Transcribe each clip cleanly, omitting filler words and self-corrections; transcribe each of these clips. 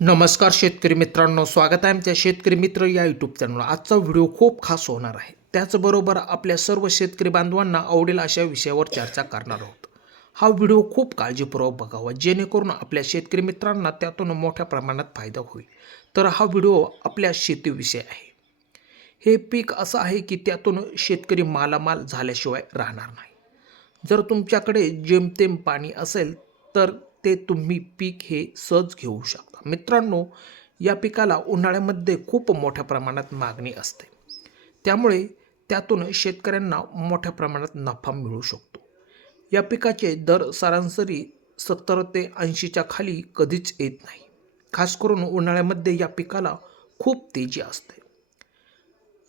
नमस्कार शेतकरी मित्रांनो, स्वागत आहे आमच्या शेतकरी मित्र या यूट्यूब चॅनलवर। आजचा व्हिडिओ खूप खास होणार आहे। त्याचबरोबर आपल्या सर्व शेतकरी बांधवांना आवडेल अशा विषयावर चर्चा करणार आहोत। हा व्हिडिओ खूप काळजीपूर्वक बघावा, जेणेकरून आपल्या शेतकरी मित्रांना त्यातून मोठ्या प्रमाणात फायदा होईल। तर हा व्हिडिओ आपल्या शेतीविषयी आहे। हे पीक असं आहे की त्यातून शेतकरी मालामाल झाल्याशिवाय राहणार नाही। जर तुमच्याकडे जेमतेम पाणी असेल तर ते तुम्ही पीक हे सहज घेऊ शकता। मित्रांनो, या पिकाला उन्हाळ्यामध्ये खूप मोठ्या प्रमाणात मागणी असते, त्यामुळे त्यातून शेतकऱ्यांना मोठ्या प्रमाणात नफा मिळू शकतो। या पिकाचे दर सरासरी 70 ते 80च्या खाली कधीच येत नाही। खास करून उन्हाळ्यामध्ये या पिकाला खूप तेजी असते।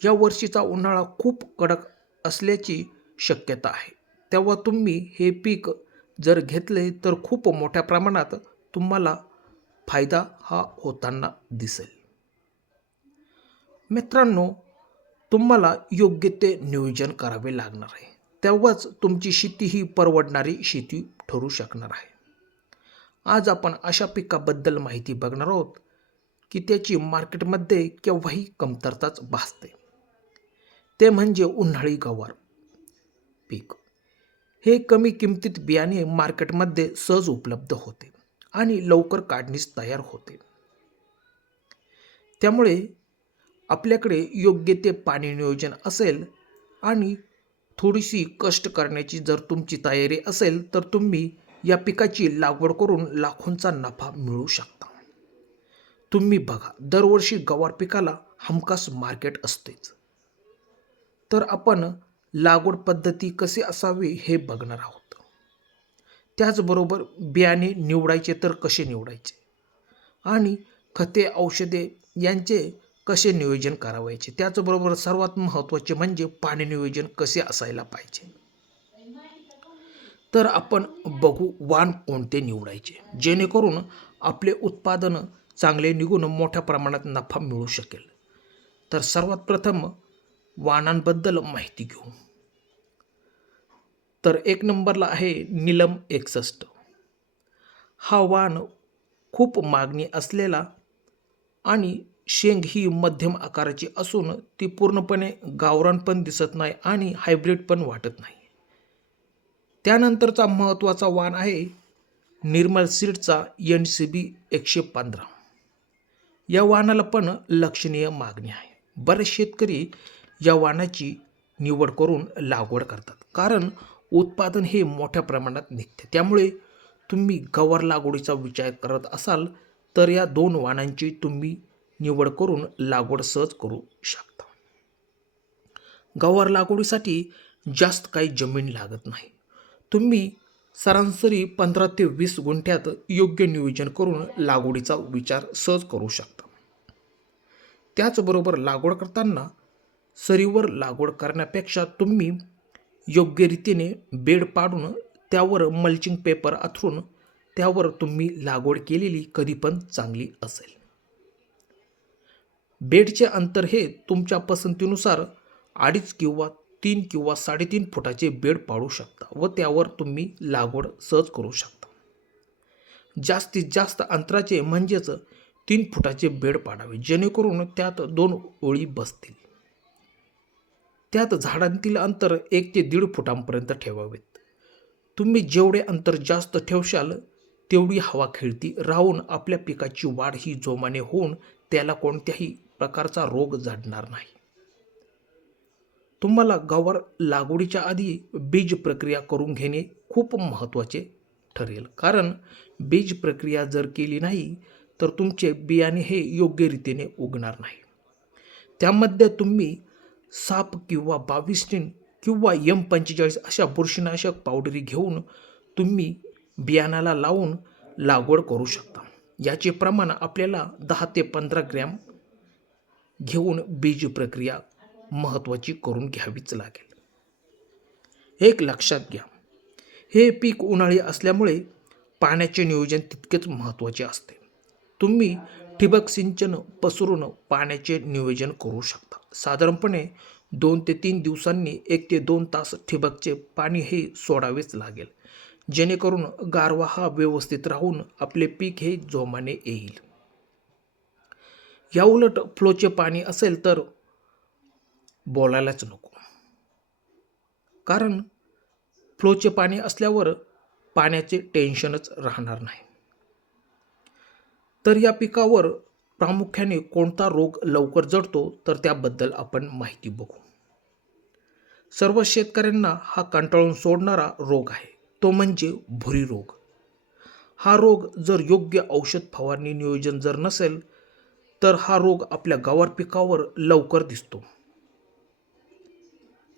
या वर्षीचा उन्हाळा खूप कडक असल्याची शक्यता आहे, तेव्हा तुम्ही हे पीक जर घेतले तर खूप मोठ्या प्रमाणात तुम्हाला फायदा हा होताना दिसेल। मित्रांनो, तुम्हाला योग्य ते नियोजन करावे लागणार आहे, तेव्हाच तुमची शेती ही परवडणारी शेती ठरू शकणार आहे। आज आपण अशा पिकाबद्दल माहिती बघणार आहोत की त्याची मार्केटमध्ये केव्हाही कमतरताच भासते। ते म्हणजे उन्हाळी गवार पीक। हे कमी किमतीत बियाणे मार्केटमध्ये सहज उपलब्ध होते आणि लवकर काढणीस तयार होते। त्यामुळे आपल्याकडे योग्य ते पाणी नियोजन असेल आणि थोडीशी कष्ट करण्याची जर तुमची तयारी असेल तर तुम्ही या पिकाची लागवड करून लाखोंचा नफा मिळवू शकता। तुम्ही बघा, दरवर्षी गवार पिकाला हमखास मार्केट असतेच। तर आपण लागवड पद्धती कशी असावी हे बघणार आहोत। त्याचबरोबर बियाणे निवडायचे तर कसे निवडायचे आणि खते औषधे यांचे कसे नियोजन करावायचे। त्याचबरोबर सर्वात महत्त्वाचे म्हणजे पाणी नियोजन कसे असायला पाहिजे। तर आपण बघू वाण कोणते निवडायचे, जेणेकरून आपले उत्पादन चांगले निघून मोठ्या प्रमाणात नफा मिळू शकेल। तर सर्वात प्रथम वाणांबद्दल माहिती घेऊ। तर एक नंबरला आहे नीलम 61। हा वाण खूप मागणी असलेला आणि शेंग ही मध्यम आकाराची असून ती पूर्णपणे गावरान पण दिसत नाही आणि हायब्रिड पण वाटत नाही। त्यानंतरचा महत्त्वाचा वाण आहे निर्मल सीडचा NCB 115। या वाणाला पण लक्षणीय मागणी आहे। बरेच शेतकरी या वाणाची निवड करून लागवड करतात, कारण उत्पादन हे मोठ्या प्रमाणात निघते। त्यामुळे तुम्ही गवार लागवडीचा विचार करत असाल तर या दोन वाणांची तुम्ही निवड करून लागवड सहज करू शकता। गवार लागवडीसाठी जास्त काही जमीन लागत नाही। तुम्ही सरासरी 15 ते 20 गुंठ्यात योग्य नियोजन करून लागवडीचा विचार सहज करू शकता। त्याचबरोबर लागवड करताना सरीवर लागवड करण्यापेक्षा तुम्ही योग्य रीतीने बेड पाडून त्यावर मल्चिंग पेपर अंथरून त्यावर तुम्ही लागवड केलेली कधी पण चांगली असेल। बेडचे अंतर हे तुमच्या पसंतीनुसार 2.5 किंवा 3 किंवा 3.5 फुटाचे बेड पाडू शकता व त्यावर तुम्ही लागवड सहज करू शकता। जास्तीत जास्त अंतराचे म्हणजेच 3 फुटाचे बेड पाडावे, जेणेकरून त्यात 2 ओळी बसतील। त्यात झाडांतील अंतर 1 ते 1.5 फुटांपर्यंत ठेवावेत। तुम्ही जेवढे अंतर जास्त ठेवशाल तेवढी हवा खेळती राहून आपल्या पिकाची वाढ ही जोमाने होऊन त्याला कोणत्याही प्रकारचा रोग जडणार नाही। तुम्हाला गवार लागवडीच्या आधी बीज प्रक्रिया करून घेणे खूप महत्त्वाचे ठरेल, कारण बीज प्रक्रिया जर केली नाही तर तुमचे बियाणे हे योग्य रीतीने उगणार नाही। त्यामध्ये तुम्ही साप किंवा 22 किंवा M45 अशा बुरशीनाशक पावडरी घेऊन तुम्ही बियाणाला लावून लागवड करू शकता। याचे प्रमाण आपल्याला 10 ते 15 ग्रॅम घेऊन बीज प्रक्रिया महत्त्वाची करून घ्यावीच लागेल। एक लक्षात घ्या, हे पीक उन्हाळी असल्यामुळे पाण्याचे नियोजन तितकेच महत्त्वाचे असते। तुम्ही ठिबक सिंचन पसरून पाण्याचे नियोजन करू शकता। साधारणपणे 2 ते 3 दिवसांनी 1 ते 2 तास ठिबकचे पाणी हे सोडावेच लागेल, जेणेकरून गारवा हा व्यवस्थित राहून आपले पीक हे जोमाने येईल। याउलट फ्लोचे पाणी असेल तर बोलायलाच नको, कारण फ्लोचे पाणी असल्यावर पाण्याचे टेन्शनच राहणार नाही. तर या पिकावर प्रामुख्याने कोणता रोग लवकर जडतो तर त्याबद्दल आपण माहिती बघू. सर्व शेतकऱ्यांना हा कंटाळून सोडणारा रोग आहे, तो म्हणजे भुरी रोग. हा रोग जर योग्य औषध फवारणी नियोजन जर नसेल तर हा रोग आपल्या गवार पिकावर लवकर दिसतो.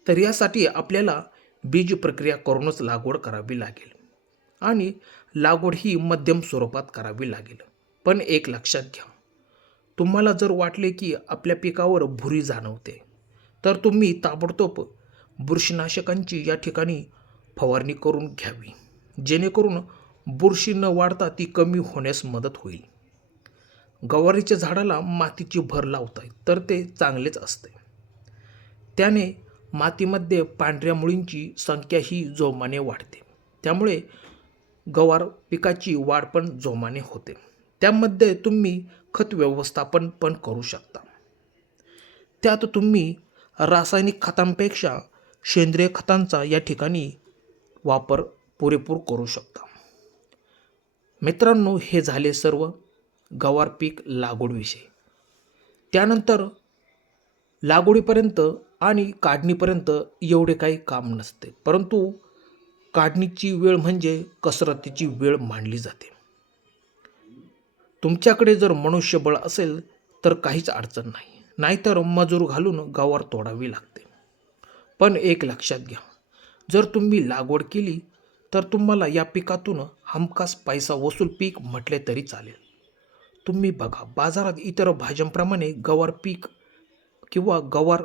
तर यासाठी आपल्याला बीज प्रक्रिया करूनच लागवड करावी लागेल आणि लागवड ही मध्यम स्वरूपात करावी लागेल. पण एक लक्षात घ्या, तुम्हाला जर वाटले की आपल्या पिकावर भुरी जाणवते तर तुम्ही ताबडतोब बुरशीनाशकांची या ठिकाणी फवारणी करून घ्यावी, जेणेकरून बुरशी न वाढता ती कमी होण्यास मदत होईल. गवारीच्या झाडाला मातीची भर लावताय तर ते चांगलेच असते. त्याने मातीमध्ये पांढऱ्या मुळींची संख्या ही जोमाने वाढते, त्यामुळे गवार पिकाची वाढ पण जोमाने होते. त्यामध्ये तुम्ही खत व्यवस्थापन पण करू शकता. त्यात तुम्ही रासायनिक खतांपेक्षा सेंद्रिय खतांचा या ठिकाणी वापर पुरेपूर करू शकता. मित्रांनो, हे झाले सर्व गवार पीक लागवडविषयी. त्यानंतर लागवडीपर्यंत आणि काढणीपर्यंत एवढे काही काम नसते, परंतु काढणीची वेळ म्हणजे कसरतीची वेळ मानली जाते. तुमच्याकडे जर मनुष्यबळ असेल तर काहीच अडचण नाही, नाहीतर मजूर घालून गवार तोडावी लागते. पण एक लक्षात घ्या, जर तुम्ही लागवड केली तर तुम्हाला या पिकातून हमखास पैसा वसूल पीक म्हटले तरी चालेल. तुम्ही बघा, बाजारात इतर भाज्यांप्रमाणे गवार पीक किंवा गवार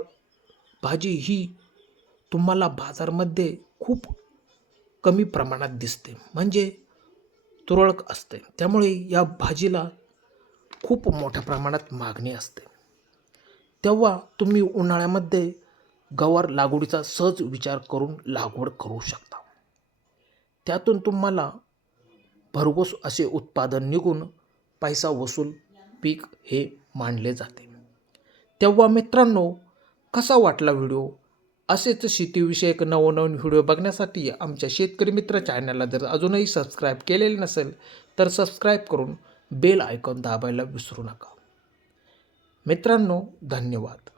भाजी ही तुम्हाला बाजारमध्ये खूप कमी प्रमाणात दिसते, म्हणजे तुरळक असते. त्यामुळे या भाजीला खूप मोठ्या प्रमाणात मागणी असते. तेव्हा तुम्ही उन्हाळ्यामध्ये गवार लागवडीचा सहज विचार करून लागवड करू शकता. त्यातून तुम्हाला भरघोस असे उत्पादन निघून पैसा वसूल पीक हे मानले जाते. तेव्हा मित्रांनो, कसा वाटला व्हिडिओ? असेच शेतीविषयक नवनवीन व्हिडिओ बघण्यासाठी आमच्या शेतकरी मित्र चॅनलला जर अजूनही सबस्क्राईब केलेले नसेल तर सबस्क्राईब करून बेल आयकॉन दाबायला विसरू नका. मित्रांनो, धन्यवाद.